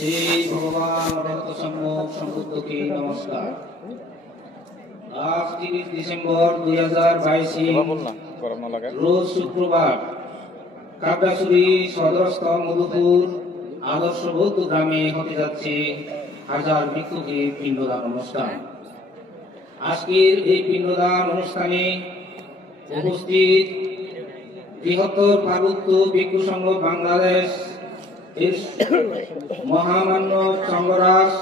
श्री भगवान भक्त सम्मुख संबुद्ध की नमस्कार। आज 30 ডিসেম্বর 2022 रोज शुक्रवार কাবরাছড়ি সদরস্থ মধুপুর আদর্শ বৌদ্ধ গ্রামে হতে যাচ্ছে হাজার ভিক্ষুকে পিণ্ডদান অনুষ্ঠান। আজকের এই পিণ্ডদান অনুষ্ঠানে উপস্থিত বৃহত্তর পার্বত্য ভিক্ষু সংঘ বাংলাদেশ এর মহামান্য সংঘরাজ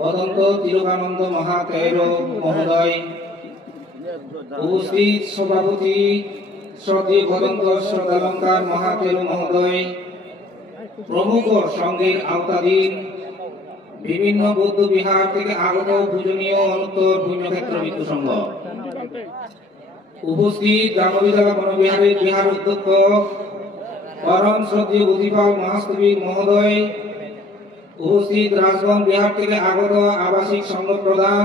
বদন্ত তিলকানন্দ মহাতের মহোদয়, উপস্থিত সভাপতি শ্রদ্ধেয় বদন্ত শ্রদ্ধালঙ্কার মহাতের মহোদয় প্রমুখ সংঘের আওতাধীন বিভিন্ন বৌদ্ধ বিহার থেকে আগত পূজনীয় অনুত্তর পুণ্যক্ষেত্র ভিক্ষু সংঘ, উপস্থিত রামবিহার বনবিহারের বিহার অধ্যক্ষ পরম শ্রদ্ধেয় বুদ্ধিপাল মহাস্তবিক মহোদয়, উপস্থিত রাজবন বিহার থেকে আগত আবাসিক সংঘ প্রধান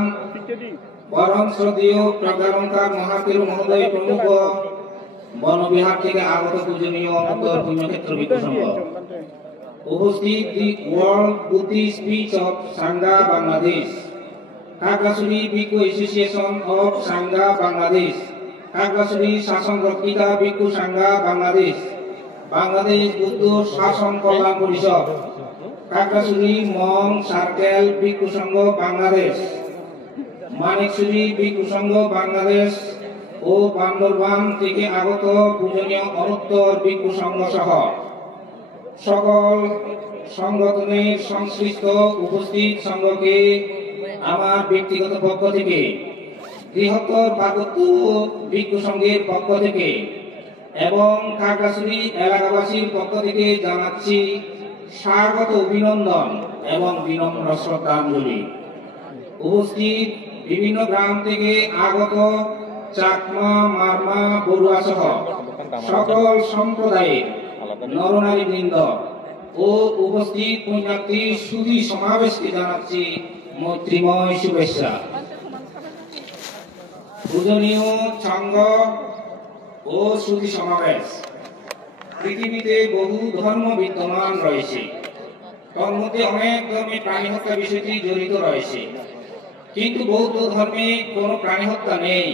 পরম শ্রদ্ধেয় প্রজ্ঞালঙ্কার মহাতের মহোদয় প্রমুখ, বনবিহার থেকে আগত পূজনীয় অনুত্তর পুণ্যক্ষেত্র ভিক্ষু সংঘ, উপস্থিত the world Buddhist piece of Sangha Bangladesh, Kakrachhari ভিক্ষু অ্যাসোসিয়েশন অফ সাংঘা বাংলাদেশ, কাকড়াছড়ি শাসন রক্ষিতা ভিক্ষু সাংঘা বাংলাদেশ, বাংলাদেশ বুদ্ধ শাসন কল্যাণ পরিষদ, কাকড়াছড়ি মং সার্কেল ভিক্ষু সংঘ বাংলাদেশ, মানিকছড়ি ভিক্ষু সংঘ বাংলাদেশ ও বান্দরবান থেকে আগত পূজনীয় অনুত্তর ভিক্ষু সংঘ সহ সকল সংগঠনের সংশ্লিষ্ট উপস্থিত সংঘকে আমার ব্যক্তিগত পক্ষ থেকে, বৃহত্তর পার্বত্য ভিক্ষু সংঘের পক্ষ থেকে এবং কাকড়াছড়ি এলাকাবাসীর পক্ষ থেকে জানাচ্ছি স্বাগত অভিনন্দন এবং বিনম্র শ্রদ্ধাঞ্জলি। উপস্থিত বিভিন্ন গ্রাম থেকে আগত চাকমা, মারমা, বড়ুয়া সহ সকল সম্প্রদায়ের নরনারী বৃন্দ ও উপস্থিত পুণ্যার্থী সুধী সমাবেশকে জানাচ্ছি মৈত্রীময় শুভেচ্ছা। পূজনীয় সংঘ ও সুধী সমাবেশ, পৃথিবীতে বহু ধর্ম বিদ্যমান রয়েছে, তার মধ্যে অনেক ধর্মে প্রাণী হত্যা বিষয়টি জড়িত রয়েছে, কিন্তু বৌদ্ধ ধর্মে কোনো প্রাণী হত্যা নেই।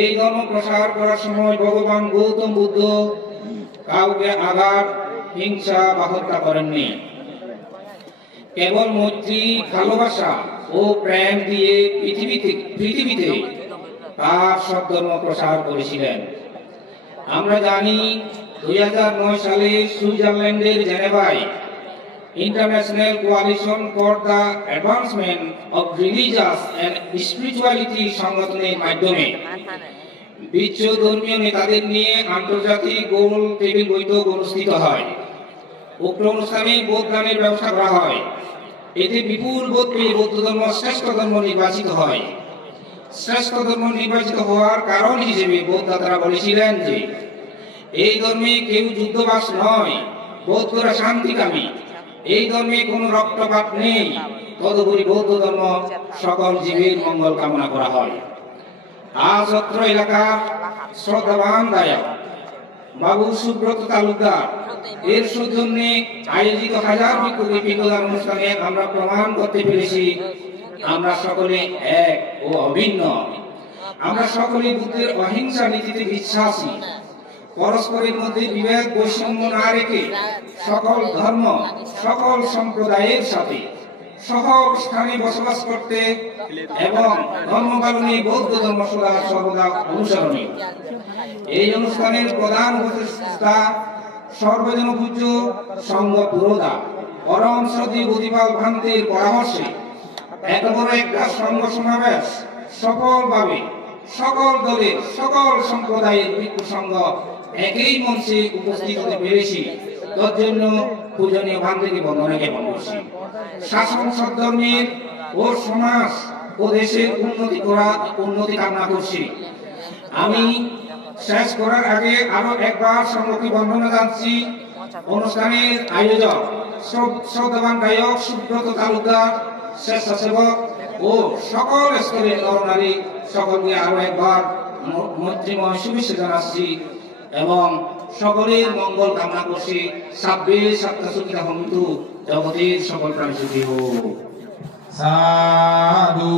এই ধর্ম প্রসার করার সময় ভগবান গৌতম বুদ্ধ কাউকে আঘাত, হিংসা বা হত্যা করেননি, কেবল মৈত্রী, ভালোবাসা ও প্রেম দিয়ে পৃথিবীতে তার সৎধর্ম প্রসার করেছিলেন। আমরা জানি 2009 সালে সুইজারল্যান্ডের জেনেভায় international coalition for the advancement of religious and spirituality সংগঠনের মাধ্যমে বিশ্ব ধর্মীয় নেতাদের নিয়ে আন্তর্জাতিক গোল টেবিল বৈঠক অনুষ্ঠিত হয়। উক্ত অনুষ্ঠানে বোধ দানের ব্যবস্থা করা হয়। এতে বিপুল বোধ পেয়ে বৌদ্ধ ধর্ম শ্রেষ্ঠ ধর্ম নির্বাচিত হয়। শ্রেষ্ঠ ধর্ম নির্বাচিত হওয়ার কারণ হিসেবে বৌদ্ধরা বলেছিলেন যে এই ধর্মে কেউ যুদ্ধবাস নয়, বৌদ্ধরা শান্তিকামী, এই ধর্মে কোনো রক্তপাত নেই, তদুপরি বৌদ্ধ ধর্ম সকল জীবের মঙ্গল কামনা করা হয়। আজ অত্র এলাকার শ্রদ্ধাবান দায়ক বাবু সুব্রত তালুকদার এর সৌজন্যে আয়োজিত হাজার ভিক্ষুকে পিণ্ডদান অনুষ্ঠানে আমরা প্রমাণ করতে পেরেছি আমরা সকলে এক ও অভিন্ন। আমরা সকলে বুদ্ধের অহিংসা নীতিতে বিশ্বাসী, পরস্পরের মধ্যে বিভেদ বৈষম্য না রেখে সকল ধর্ম, সকল সম্প্রদায়ের সাথে সহস্থানে বসবাস করতে এবং ধর্ম পালনে বৌদ্ধ ধর্ম সর্বদা অনুসরণীয়। এই অনুষ্ঠানের প্রধান উপদেষ্টা সর্বজন পূজ্য সংঘ পুরোধা পরম শ্রদ্ধেয় বুদ্ধিপাল ভান্তের পরামর্শে এত বড় একটা সংঘ সমাবেশ সফলভাবে সকল দলের, সকল সম্প্রদায়ের ভিক্ষু সংঘ একই মঞ্চে উপস্থিত হতে পেরেছি। তার জন্য পূজনীয় ভান্তিকে বন্দনা জ্ঞাপন করছি। শাসন সদ্ধর্মের ও সমাজ ও দেশের উন্নতি কামনা করছি। আমি শেষ করার আগে আরো একবার সংঘকে বন্দনা জানাচ্ছি। অনুষ্ঠানের আয়োজক শ্রদ্ধাবান গায়ক সুব্রত তালুকদার, স্বেচ্ছাসেবক ও সকল স্তরের নরনারী সকলকে আরো একবার মৈত্রীময় শুভেচ্ছা জানাচ্ছি এবং সকলের মঙ্গল কামনা করছি। সাব্বে সাতটা সুখিতা হন্তু, জগতের সকল প্রাণী সুখী হোক। সাধু